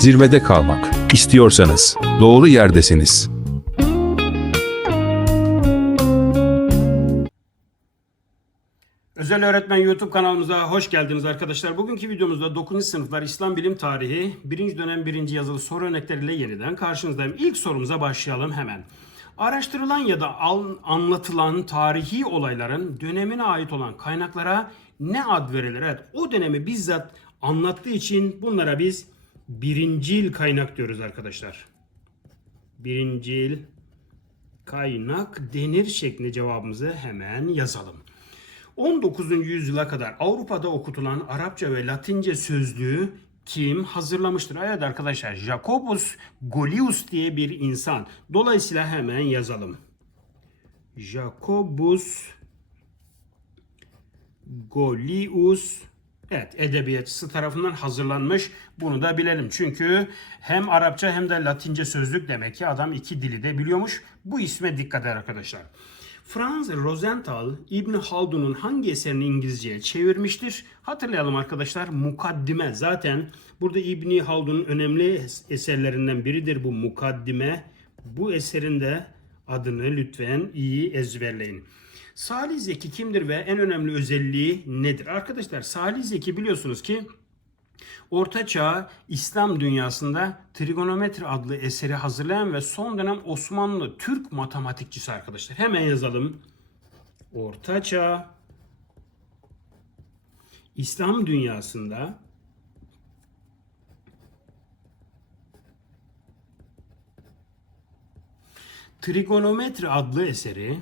Zirvede kalmak istiyorsanız doğru yerdesiniz. Özel Öğretmen YouTube kanalımıza hoş geldiniz arkadaşlar. Bugünkü videomuzda 9. sınıflar İslam Bilim Tarihi 1. dönem 1. yazılı soru örnekleriyle yeniden karşınızdayım. İlk sorumuza başlayalım hemen. Araştırılan ya da anlatılan tarihi olayların dönemine ait olan kaynaklara ne ad verilir? Evet, o dönemi bizzat anlattığı için bunlara biz birincil kaynak diyoruz arkadaşlar. Birincil kaynak denir şeklinde cevabımızı hemen yazalım. 19. yüzyıla kadar Avrupa'da okutulan Arapça ve Latince sözlüğü kim hazırlamıştır? Evet arkadaşlar Jacobus Golius diye bir insan. Dolayısıyla hemen yazalım. Jacobus Golius Evet edebiyatçısı tarafından hazırlanmış. Bunu da bilelim. Çünkü hem Arapça hem de Latince sözlük demek ki adam iki dili de biliyormuş. Bu isme dikkat edin arkadaşlar. Franz Rosenthal İbn Haldun'un hangi eserini İngilizceye çevirmiştir? Hatırlayalım arkadaşlar. Mukaddime. Zaten burada İbn Haldun'un önemli eserlerinden biridir bu mukaddime. Bu eserin de adını lütfen iyi ezberleyin. Salih Zeki kimdir ve en önemli özelliği nedir? Arkadaşlar Salih Zeki biliyorsunuz ki Orta Çağ İslam dünyasında trigonometri adlı eseri hazırlayan ve son dönem Osmanlı Türk matematikçisi arkadaşlar. Hemen yazalım. Orta Çağ İslam dünyasında trigonometri adlı eseri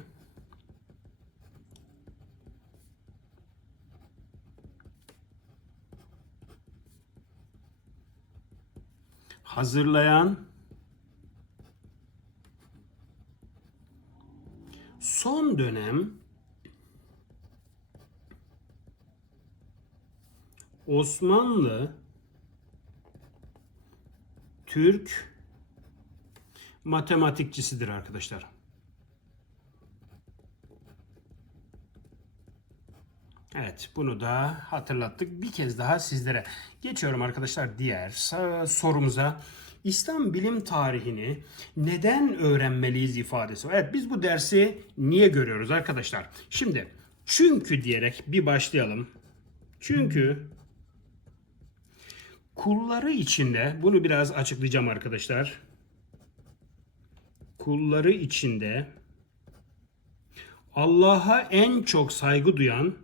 hazırlayan son dönem Osmanlı Türk matematikçisidir arkadaşlar. Evet bunu da hatırlattık. Bir kez daha sizlere geçiyorum arkadaşlar diğer sorumuza. İslam bilim tarihini neden öğrenmeliyiz ifadesi. Evet biz bu dersi niye görüyoruz arkadaşlar? Şimdi çünkü diyerek bir başlayalım. Çünkü kulları içinde bunu biraz açıklayacağım arkadaşlar. Kulları içinde Allah'a en çok saygı duyan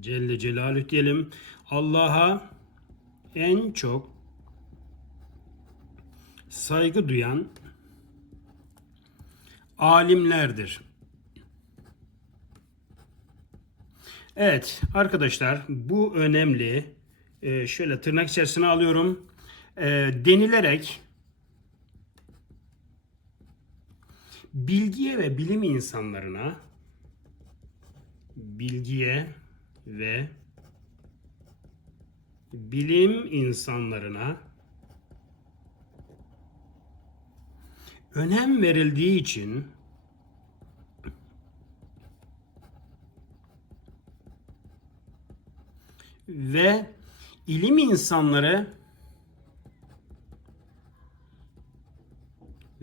Celle Celaluhu diyelim. Allah'a en çok saygı duyan alimlerdir. Evet arkadaşlar bu önemli. Ee, şöyle tırnak içerisine alıyorum. Ee, denilerek bilgiye ve bilim insanlarına bilgiye ve bilim insanlarına önem verildiği için ve ilim insanları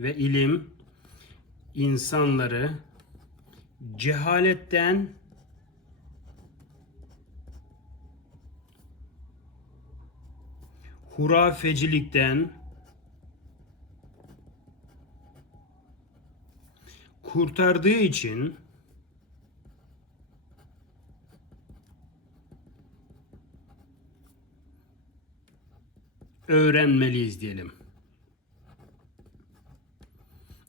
ve ilim insanları cehaletten hurafecilikten kurtardığı için öğrenmeliyiz diyelim.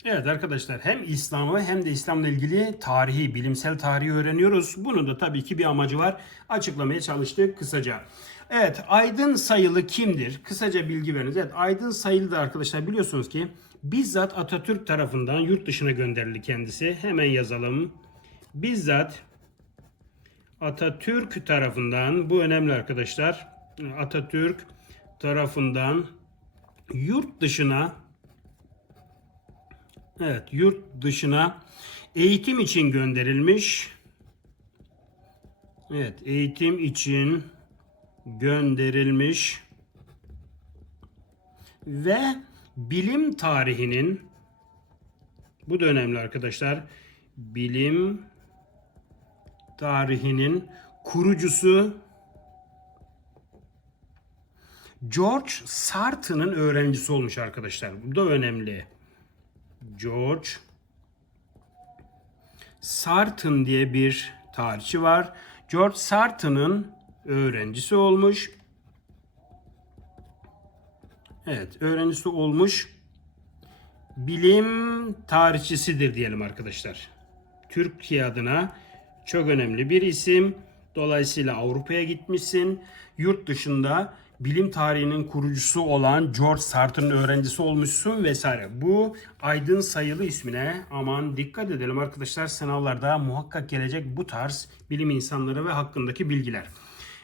Evet arkadaşlar hem İslam'ı hem de İslam'la ilgili tarihi, bilimsel tarihi öğreniyoruz. Bunun da tabii ki bir amacı var. Açıklamaya çalıştık kısaca. Evet Aydın Sayılı kimdir? Kısaca bilgi veriniz. Evet Aydın Sayılı da arkadaşlar biliyorsunuz ki bizzat Atatürk tarafından yurt dışına gönderildi kendisi. Hemen yazalım. Bizzat Atatürk tarafından bu önemli arkadaşlar. Atatürk tarafından yurt dışına Evet, yurt dışına eğitim için gönderilmiş. Evet, eğitim için gönderilmiş ve bilim tarihinin bu da arkadaşlar. Bilim tarihinin kurucusu George Sartre'ın öğrencisi olmuş arkadaşlar. Bu da önemli. George Sartre diye bir tarihçi var. George Sartre'ın öğrencisi olmuş. Evet, öğrencisi olmuş. Bilim tarihçisidir diyelim arkadaşlar. Türkiye adına çok önemli bir isim. Dolayısıyla Avrupa'ya gitmişsin. Yurt dışında bilim tarihinin kurucusu olan George Sartre'ın öğrencisi olmuşsun vesaire. Bu aydın sayılı ismine aman dikkat edelim arkadaşlar. Sınavlarda muhakkak gelecek bu tarz bilim insanları ve hakkındaki bilgiler.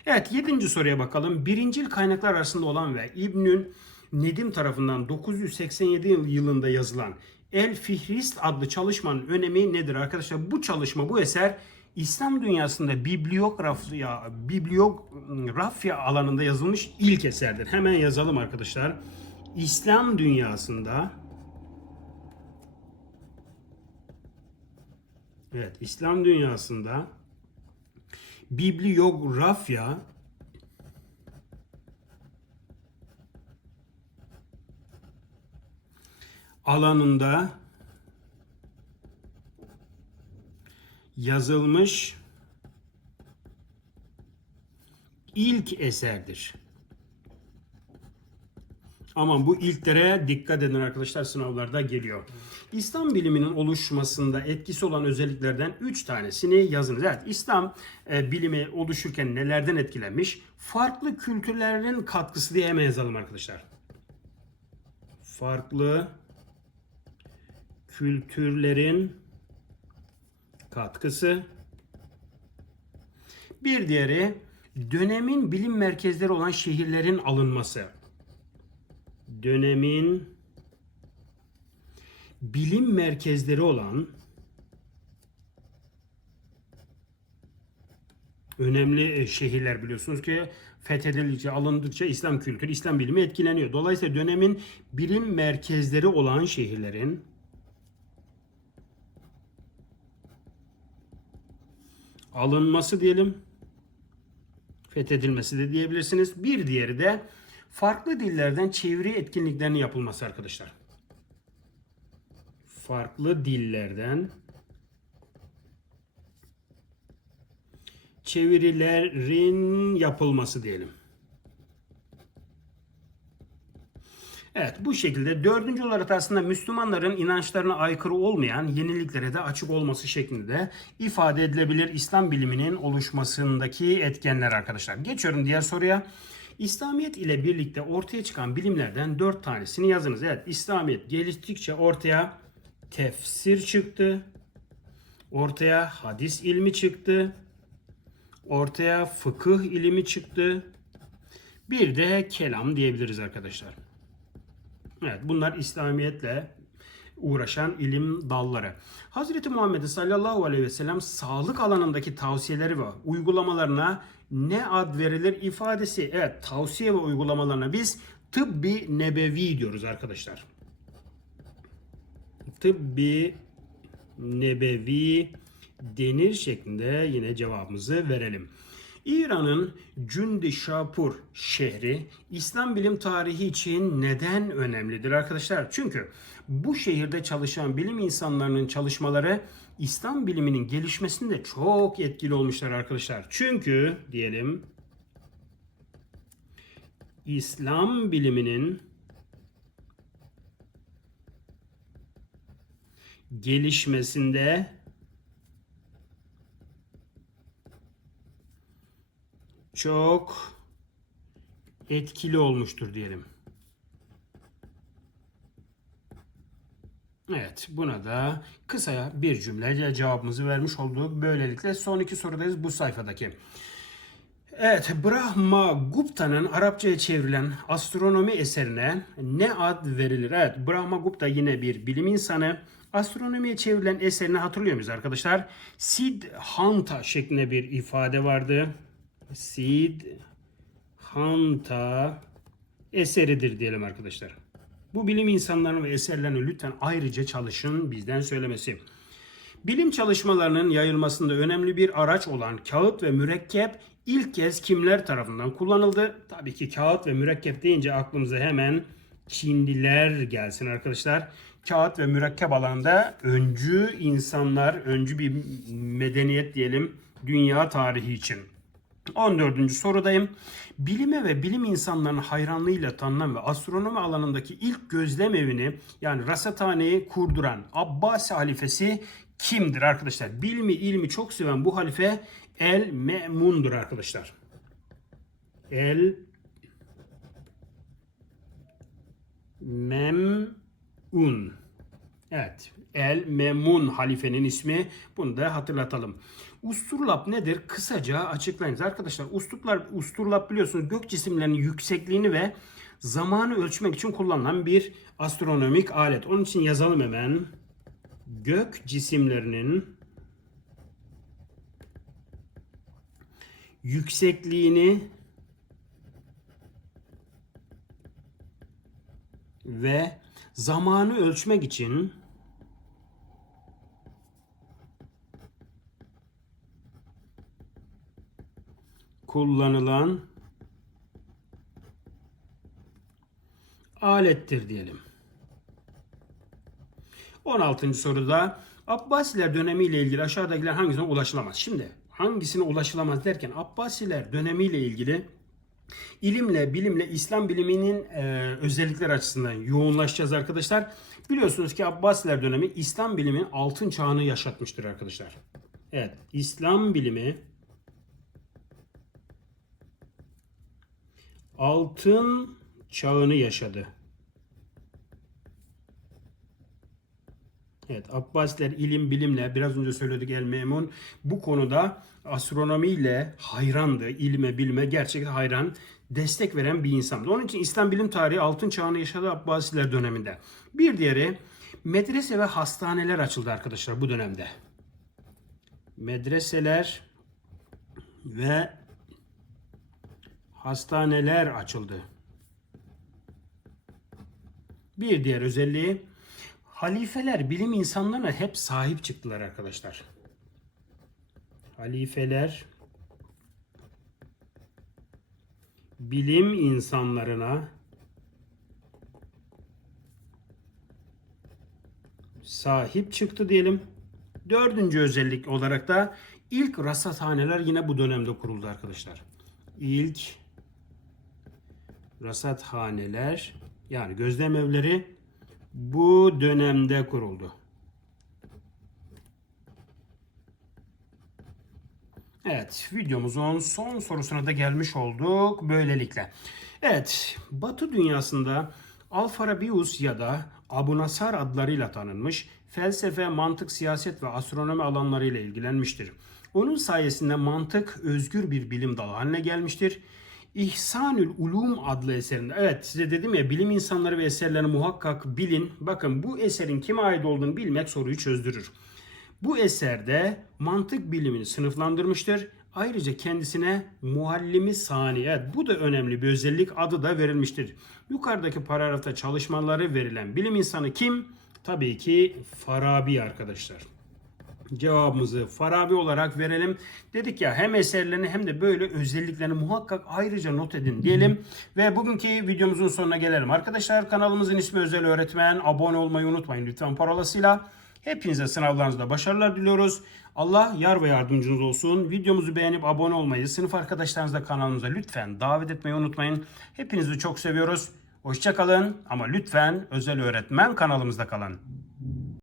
Evet yedinci soruya bakalım. Birincil kaynaklar arasında olan ve İbnül Nedim tarafından 987 yıl- yılında yazılan El Fihrist adlı çalışmanın önemi nedir arkadaşlar? Bu çalışma, bu eser İslam dünyasında bibliografya, bibliografya alanında yazılmış ilk eserdir. Hemen yazalım arkadaşlar. İslam dünyasında Evet, İslam dünyasında bibliografya alanında yazılmış ilk eserdir. Ama bu ilklere dikkat edin arkadaşlar sınavlarda geliyor. İslam biliminin oluşmasında etkisi olan özelliklerden 3 tanesini yazınız. Evet İslam e, bilimi oluşurken nelerden etkilenmiş? Farklı kültürlerin katkısı diye hemen yazalım arkadaşlar. Farklı kültürlerin katkısı. Bir diğeri dönemin bilim merkezleri olan şehirlerin alınması. Dönemin bilim merkezleri olan önemli e, şehirler biliyorsunuz ki fethedildikçe, alındıkça İslam kültürü, İslam bilimi etkileniyor. Dolayısıyla dönemin bilim merkezleri olan şehirlerin alınması diyelim. Fethedilmesi de diyebilirsiniz. Bir diğeri de farklı dillerden çeviri etkinliklerinin yapılması arkadaşlar. Farklı dillerden çevirilerin yapılması diyelim. Evet bu şekilde dördüncü olarak aslında Müslümanların inançlarına aykırı olmayan yeniliklere de açık olması şeklinde ifade edilebilir İslam biliminin oluşmasındaki etkenler arkadaşlar. Geçiyorum diğer soruya. İslamiyet ile birlikte ortaya çıkan bilimlerden dört tanesini yazınız. Evet İslamiyet geliştikçe ortaya tefsir çıktı. Ortaya hadis ilmi çıktı. Ortaya fıkıh ilmi çıktı. Bir de kelam diyebiliriz arkadaşlar. Evet bunlar İslamiyetle uğraşan ilim dalları. Hazreti Muhammed sallallahu aleyhi ve sellem sağlık alanındaki tavsiyeleri ve uygulamalarına ne ad verilir ifadesi. Evet tavsiye ve uygulamalarına biz tıbbi nebevi diyoruz arkadaşlar. Tıbbi nebevi denir şeklinde yine cevabımızı verelim. İran'ın Cündişapur şehri İslam bilim tarihi için neden önemlidir arkadaşlar? Çünkü bu şehirde çalışan bilim insanlarının çalışmaları İslam biliminin gelişmesinde çok etkili olmuşlar arkadaşlar. Çünkü diyelim İslam biliminin gelişmesinde çok etkili olmuştur diyelim. Evet buna da kısa bir cümleyle cevabımızı vermiş olduk. Böylelikle son iki sorudayız bu sayfadaki. Evet, Brahma Gupta'nın Arapçaya çevrilen astronomi eserine ne ad verilir? Evet, Brahma Gupta yine bir bilim insanı. Astronomiye çevrilen eserini hatırlıyor muyuz arkadaşlar? Sid Hanta şeklinde bir ifade vardı. Sid Kant'a eseridir diyelim arkadaşlar. Bu bilim insanlarının ve eserlerini lütfen ayrıca çalışın bizden söylemesi. Bilim çalışmalarının yayılmasında önemli bir araç olan kağıt ve mürekkep ilk kez kimler tarafından kullanıldı? Tabii ki kağıt ve mürekkep deyince aklımıza hemen Çinliler gelsin arkadaşlar. Kağıt ve mürekkep alanında öncü insanlar, öncü bir medeniyet diyelim dünya tarihi için. 14. sorudayım. Bilime ve bilim insanlarının hayranlığıyla tanınan ve astronomi alanındaki ilk gözlem evini yani rasathaneyi kurduran Abbasi halifesi kimdir arkadaşlar? Bilmi, ilmi çok seven bu halife El Me'mun'dur arkadaşlar. El Mem'un. Evet. El Memun halifenin ismi. Bunu da hatırlatalım. Usturlap nedir? Kısaca açıklayınız. Arkadaşlar usturlap, usturlap biliyorsunuz gök cisimlerinin yüksekliğini ve zamanı ölçmek için kullanılan bir astronomik alet. Onun için yazalım hemen. Gök cisimlerinin yüksekliğini ve zamanı ölçmek için kullanılan alettir diyelim. 16. soruda Abbasiler dönemiyle ilgili aşağıdakiler hangisine ulaşılamaz? Şimdi hangisine ulaşılamaz derken Abbasiler dönemiyle ilgili ilimle, bilimle, İslam biliminin e, özellikler açısından yoğunlaşacağız arkadaşlar. Biliyorsunuz ki Abbasiler dönemi İslam biliminin altın çağını yaşatmıştır arkadaşlar. Evet, İslam bilimi altın çağını yaşadı. Evet, Abbasiler ilim bilimle biraz önce söyledik El Memun bu konuda astronomiyle hayrandı. ilme bilime gerçekten hayran, destek veren bir insandı. Onun için İslam bilim tarihi altın çağını yaşadı Abbasiler döneminde. Bir diğeri medrese ve hastaneler açıldı arkadaşlar bu dönemde. Medreseler ve hastaneler açıldı. Bir diğer özelliği halifeler bilim insanlarına hep sahip çıktılar arkadaşlar. Halifeler bilim insanlarına sahip çıktı diyelim. Dördüncü özellik olarak da ilk rasathaneler yine bu dönemde kuruldu arkadaşlar. İlk rasathaneler yani gözlem evleri bu dönemde kuruldu. Evet, videomuzun son sorusuna da gelmiş olduk böylelikle. Evet, Batı dünyasında Alfarabius ya da Abu Nasar adlarıyla tanınmış, felsefe, mantık, siyaset ve astronomi alanlarıyla ilgilenmiştir. Onun sayesinde mantık özgür bir bilim dalı haline gelmiştir. İhsanül Ulum adlı eserinde. Evet size dedim ya bilim insanları ve eserlerini muhakkak bilin. Bakın bu eserin kime ait olduğunu bilmek soruyu çözdürür. Bu eserde mantık bilimini sınıflandırmıştır. Ayrıca kendisine muallimi sani, evet, bu da önemli bir özellik adı da verilmiştir. Yukarıdaki paragrafta çalışmaları verilen bilim insanı kim? Tabii ki Farabi arkadaşlar cevabımızı Farabi olarak verelim. Dedik ya hem eserlerini hem de böyle özelliklerini muhakkak ayrıca not edin diyelim. Ve bugünkü videomuzun sonuna gelelim. Arkadaşlar kanalımızın ismi Özel Öğretmen. Abone olmayı unutmayın lütfen parolasıyla. Hepinize sınavlarınızda başarılar diliyoruz. Allah yar ve yardımcınız olsun. Videomuzu beğenip abone olmayı, sınıf arkadaşlarınızla kanalımıza lütfen davet etmeyi unutmayın. Hepinizi çok seviyoruz. Hoşçakalın ama lütfen özel öğretmen kanalımızda kalın.